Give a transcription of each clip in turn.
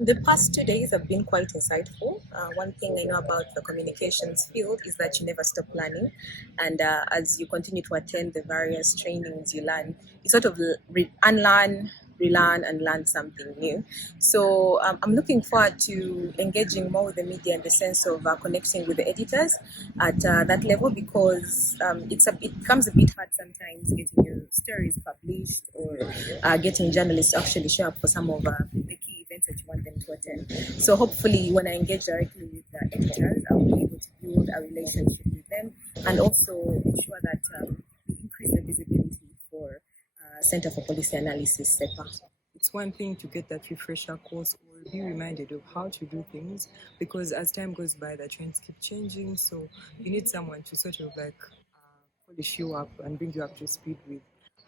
The past 2 days have been quite insightful. One thing I know about the communications field is that you never stop learning. And as you continue to attend the various trainings you learn, you sort of unlearn, relearn, and learn something new. So I'm looking forward to engaging more with the media in the sense of connecting with the editors at that level because it becomes a bit hard sometimes getting your stories published or getting journalists to actually show up for some of the key events that you want them to attend. So hopefully, when I engage directly with the editors, I'll be able to build a relationship with them and also ensure that we increase the visibility for Center for Policy Analysis, CEPA. It's one thing to get that refresher course or be reminded of how to do things because as time goes by, the trends keep changing. So you need someone to sort of like polish you up and bring you up to speed with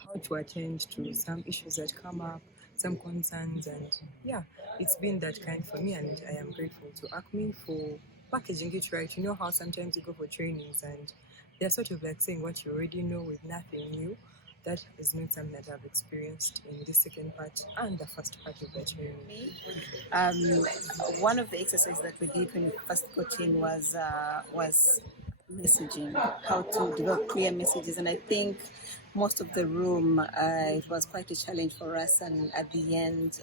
how to attend to some issues that come up, some concerns, and yeah, it's been that kind for me, and I am grateful to ACME for packaging it right. You know how sometimes you go for trainings and they're sort of like saying what you already know with nothing new. That is not something that I've experienced in the second part and the first part of the training. Um, One of the exercises that we did when we first got in was messaging, how to develop clear messages, and I think most of the room it was quite a challenge for us. And at the end,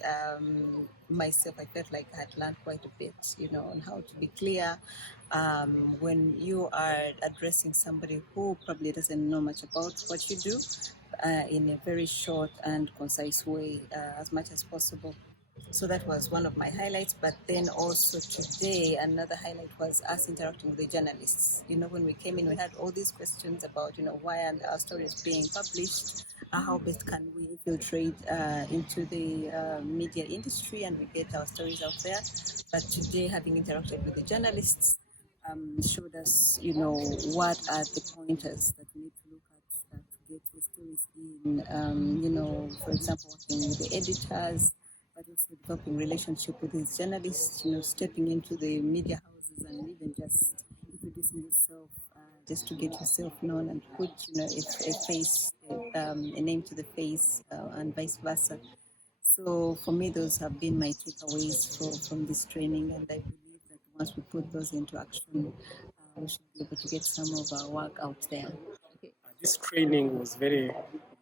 myself, I felt like I had learned quite a bit, on how to be clear when you are addressing somebody who probably doesn't know much about what you do. In a very short and concise way, as much as possible. So that was one of my highlights. But then also today, another highlight was us interacting with the journalists. When we came in, we had all these questions about, why are our stories being published? How best can we infiltrate into the media industry and we get our stories out there? But today, having interacted with the journalists, showed us, what are the pointers that we need to look at to get the stories in. For example, working with the editors, but also developing relationship with these journalists, stepping into the media houses and even just introducing yourself, just to get yourself known and put, a face, a name to the face, and vice versa. So for me, those have been my takeaways from this training, and I believe that once we put those into action, we should be able to get some of our work out there. This training was very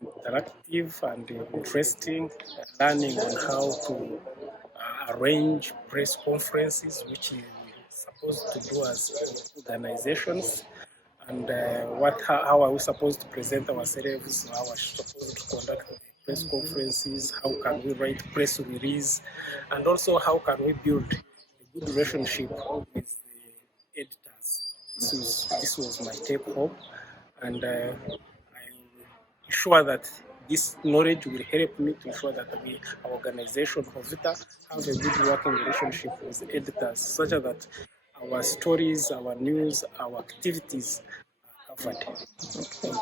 interactive and interesting, learning on how to arrange press conferences, which we're supposed to do as organizations, and how are we supposed to present ourselves, how are we supposed to conduct press conferences, how can we write press release, and also how can we build a good relationship with the editors. This was my take home, and I'm sure that this knowledge will help me to ensure that our organization, Hovita, have a good working relationship with editors, such that our stories, our news, our activities are covered.